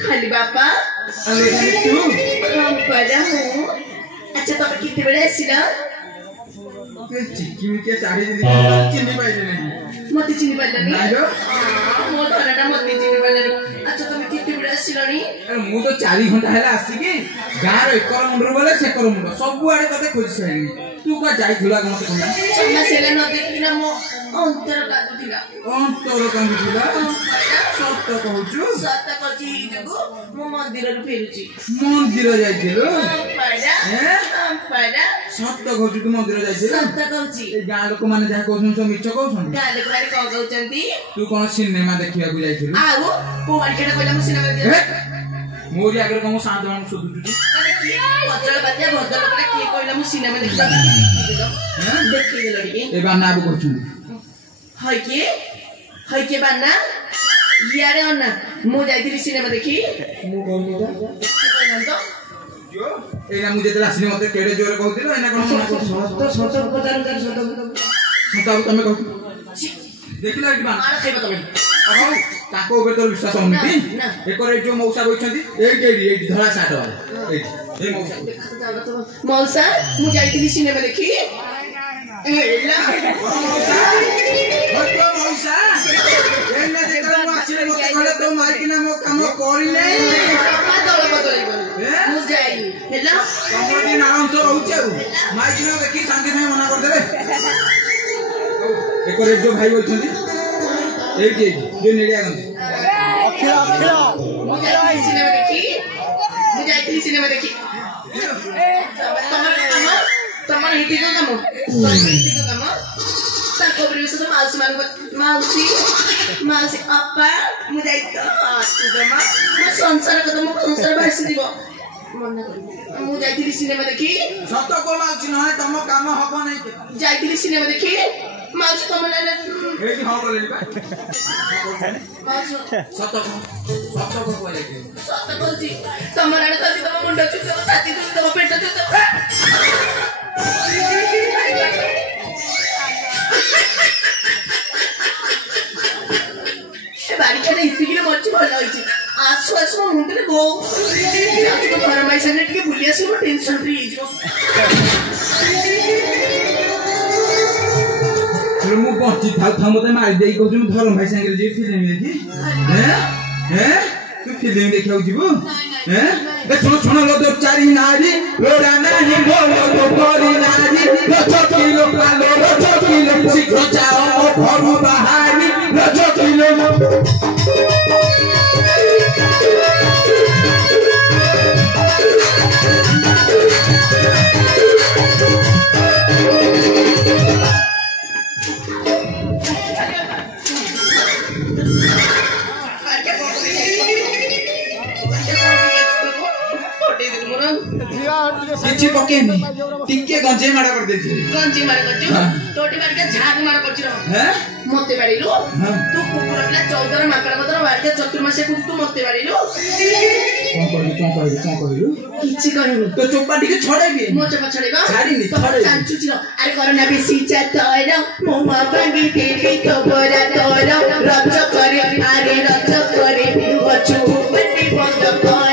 खाली बापा अरे तू हम बड़ा हूँ अच्छा तो कितने बड़े ऐसी ना चिक्की में क्या साड़ी दे चिन्नी पाइले नहीं मत चिनी पाइले नहीं नाइरो मोर धरना मत चिनी पाइले नहीं अच्छा तुम कितने बड़े ऐसी नहीं अरे मु तो 4 घंटा हैला आसी की गार एकर मुंडर बोले सेकर मुंडर सब आड़े तते खोज सैनी तू का जाई थुला मत कहना चम्मा सेला न देखिना मो अंतर काटुथिला सत कहूचु सत कछि जगो मो मंदिर रु फेरुची मंदिर जाइथिलो पाडा पाडा सत कहूचु तू मंदिर जाइथिलो सत कहूची ए गां लोक माने जा कहउछन सब मिछ कहउछन गां लोक माने क कहउचंती तू कोन सिनेमा देखिया को जाइथिलो आउ को वाडकेटा कहला मु सिनेमा देखिया मोरी आगर कम शांत मान सुदुचु पत्र बात्या भद्र लोकला के कहला मु सिनेमा देखिया देखि देलो रे ए बाना अब कहउछन हाय के बाना यारे अन्ना मु जाइथिली सिनेमा देखि मु कहनी कहला तो जो एना मुझे तला सिनेमा मते केडे जोरे कहउतिलो एना कोन मना कहउ सत पचार सत तमे कहउ देखिला कि बाना मार खाइबा तमे अहो ताको ऊपर तो विश्वास होउनी एकर ए जो मौसा होइछंती एई धला साट वाला ए मौसा मौसा मु जाइथिली सिनेमा देखि एला मौसा एना देखला मु आछिले मते कहले तो माइकिना मो काम करिले मा दल बदलै मु जाई हेला तमर दिन आराम से रहउछौ माइकिना देखि संगे संगे मना कर देबे एकर ए जो भाई होइछंती एई जे नेडिया गन अखिला मु जाइथिली सिनेमा देखि तमर हिटी को काम ताको परिवेश तो माउसी अपा मु जाई तो जमा मु संसार को तुम संसार भासी दिबो मन कर मु जाइथिली सिनेमा देखि सत को माउसी न तम काम हबो नै जाइथिली सिनेमा देखि माउसी तुम ले एई हां बोलेली बा माउसी सत को बोले के सत कहूची तमर आड़े तो तुम मुंड चुतो छाती तुम पेट चुतो बाड़ी के इतिकिले मच्ची भल होइची आसु आसु मो मुंडे गो जाति को घर माई संगे के भूली आसी मो टेंशन फ्री हिजो मु पहुंची था मते मार देई कहू मु धरम भाई संगे जे फिल्म देखी हैं तू फिल्म देखियो जीबू हैं ए छोन लो दो चारी नारी लोरा नाही बोलो तो कोरी नारी लो चकिलो पालो लो चकिलो सिखो जाओ मो घरु बाहारी लो चकिलो किछि पकेनी टिके गंजे मारा कर देथि गंजी मार करजो तोटी मार के झाग मार करजो हैं मते बाड़ीलो तू कुकुरला 14 माकड़ा मतर बाड़ के चतुर्मासे तू मते बाड़ीलो कोन कहलु किछि कहलु तो चोपा टिके छड़ेबी मो चोपा छड़ेबा छाड़ीनी तो चांचू छिरो अरे करना बेसी चातरा मो मा बांगी तेरी तो बरा तोरा रच करे अरे रच करे बचू बन्नी बंद कर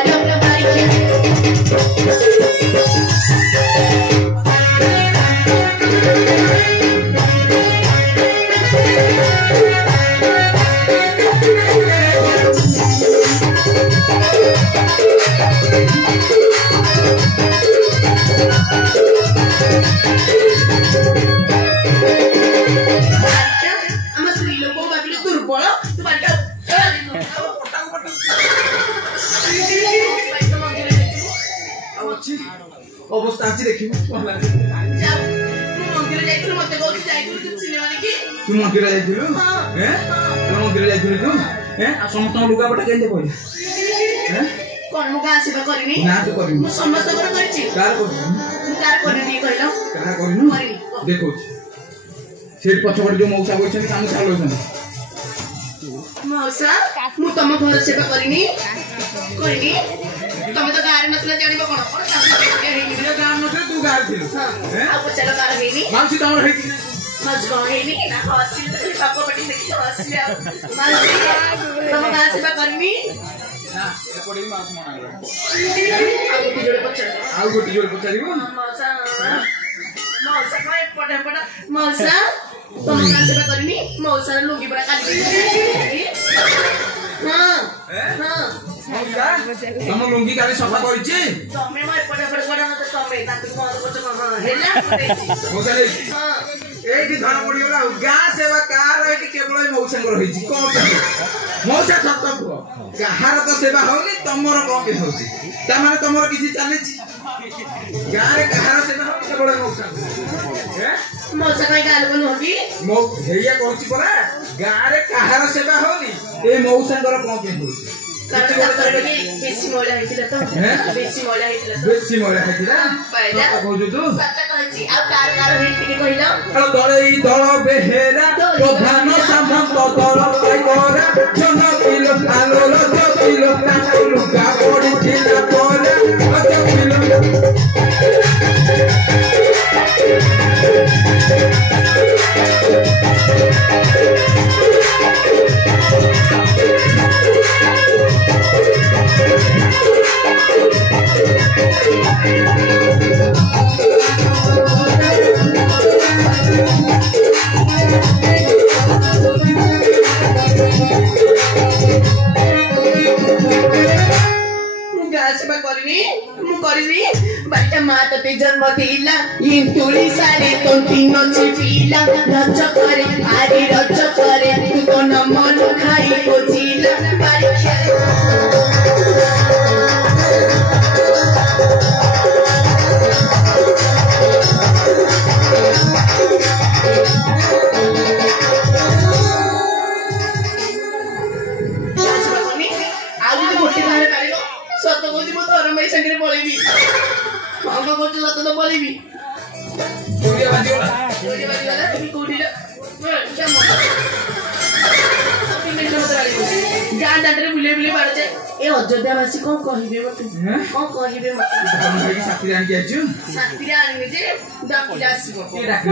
अवस्था अछि देखिबो कोन लागे जा मंदिर जाइथिलु मते कहू जाइथिलु सिनेमा देखि तू मंदिर जाइथिलु हैं तू मंदिर जाइथिलु तू हैं आ समस्त लुगा पटा केते कहले हैं कोन मुगा आसीबा करिनी ना तू करिनी मु समस्त कर करछि कार को कार करिनी कहलो कार करिनु देखो सेठ पछपट जो मौसा बोइछन काम चालू छन मौसा मु तम घर सेवा करिनी तमे तो गारे नथला जानिबो कोन कोन काम हेइनी ये गाम नथे तू गार थिलु हैं आ चलो कार हेइनी मानसी तमर हेइनी मज गो हेइनी ना हसी तो पापा पटी देखि हसी मानसी तम गार सेवा करिनी ना ए पड़ी मास मना कर ଆଉ ଗୋଟେ आउ गोटी जोड़े पचार जोर पचारिबो मौसा मौसा काय पटे पटे मौसा तुम का सेवा करनी मौसा लुंगी बड़ा काली हां हां मौसा तम लुंगी काली सफा करिछि तमे मैं पटे पटे गडा मते तमे ताकि मोर कोच हां हेला मौसा ले हां एठी धन पड़ी गला गां सेवा कार एठी केवल मौसांगर होइछि कोन मौसा सत्य कुह गाहार तो सेवा होनी तमर कोन के होछि ता माने तमर किछि चालिछि गां रे गाहार सेवा होनी केवल मौसा हैं मौसा काय गाल कोन होगी मौ हेया कहछि परा गां रे गाहार सेवा होनी ए मौसांगर कोन के होछि बेसी मोला हैतिला त बेसी मोला हैतिला बेसी मोला हैतिला पहिला कहजु तू सत्य कहछि आ कार हेति कहिला दळई दळ बेहेरा प्रधान सामंत दळ पाइबरा जन किलो आलो रज किलो ताकुलु गा पडिथिला तोरा रज किलो जन्म दिला इंतुरी सारे तो तीनों चिपीला रज करे आरे रज करे तू तो न मन खाई को जीला परीक्षा सत को धर्म भाई संगे पळेबी मामा को सत तो पळेबी चोरिया बाजीला कोडी बाजीला तुम्ही कोडीला क्षमा तुम्ही मेन मत राली गां दांडरे बुले बुले बाडचे ए अयोध्यावासी कोन कहिबे मते कोन कहिबे मते भाई साथी आन के आजु साथी आनी जे डाकी आसीबो के डाकी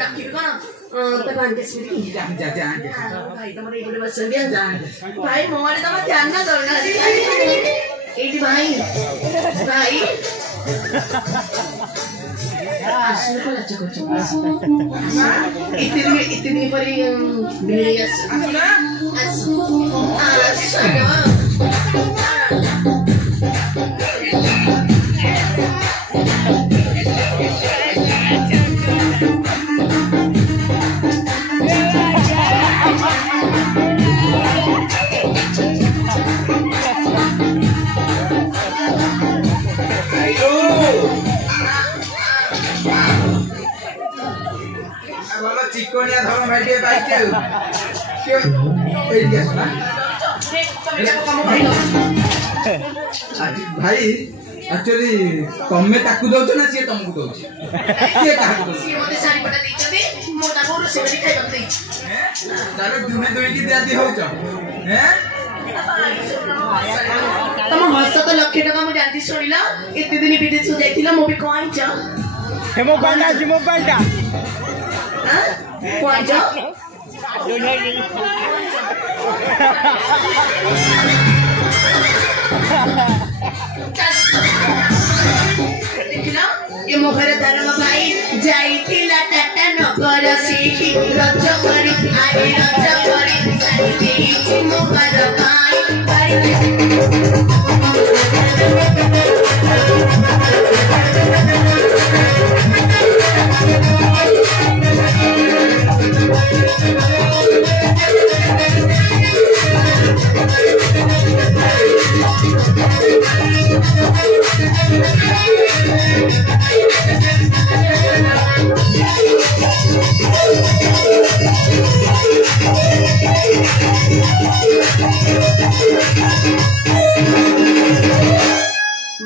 डाकी कोन त कांटे सिटी जाते आके भाई तमरे इकडे बसन दे भाई मोवाले तम ध्यान ना करना एडी भाई भाई आसु को लच को इतनी परी भेड़िया आसु चिकोनिया धर्म भाई के बाइक के एडी गेस ना भाई एक्चुअली तमे ताकू दउछ ना से तमकू दउछ के काकू दउछ सी मते सारी पटा देइछबे मो ताको से खाइ बतै तारे दुने दुई की दिया दी होछ हैं तम हस्त तो लक्ष्य टका मु जानती सुनिला एते दिन विदेश जाइतिला मो भी कहैछ हे मोबाइलटा हां कहैछ देखिला ये मोहर धर्म भाई जाइतिला टाटा नगर सीठी रज करी आरे रज करी सारी देइछि मोहर भाई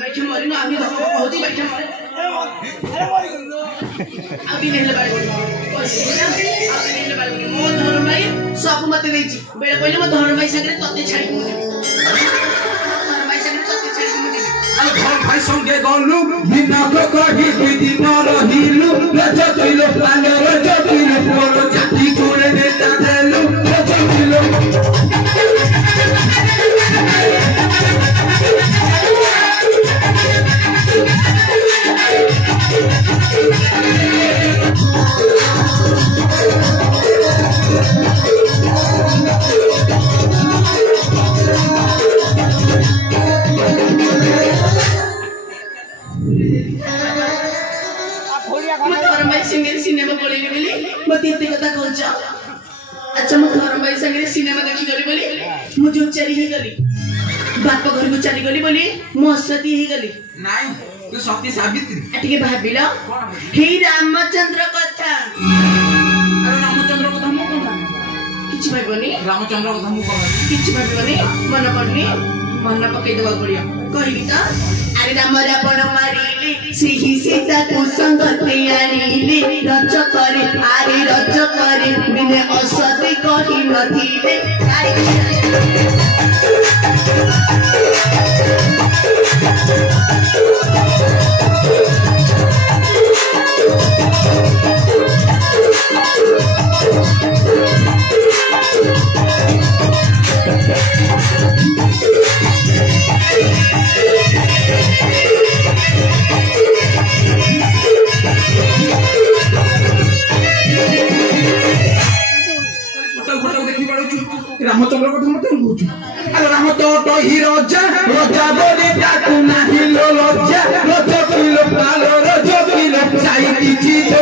बैठे मरी ना आगे धक्का होती बैठे मरे अभी नहीं लगा अभी नहीं लगा मो धर्म भाई सब मत देछि बेले पहिले मो धर्म भाई संगे तते छाड़ी मु धर्म भाई संगे तते छाड़ी मु घर भाई संगे गलु बिना को कहि दुई दिन रहिलु रज कइलो प्लान रज कइलो पोरो जाति कोरे नेता देलु रज कइलो अच्छा मु धर्म भाई संगे सिनेमा देखि गली बोली मु जो चरी हे गली बाप घर को चली गली बोली मु असती हे गली नहीं तू सती सावित्री एटिके भाबिलो हे रामचंद्र कथा अरे रामचंद्र कथा मु कोन किछि भाइबनी रामचंद्र कथा मु कोन किछि भाबिबनी मन पड़नी मन पके देबा पड़ियो कहिबी त अरे राम रावण मारिली सिहि सीता को संगति आनिली रज करे आरे रज करे बिने असती कहि नथिले रामचंद्र कथा मत कहूछु अरे राम तो ही राजा राजा बोली ताकू नाही लो लज्जा रज किलो पालो रज किलो साई किछि तो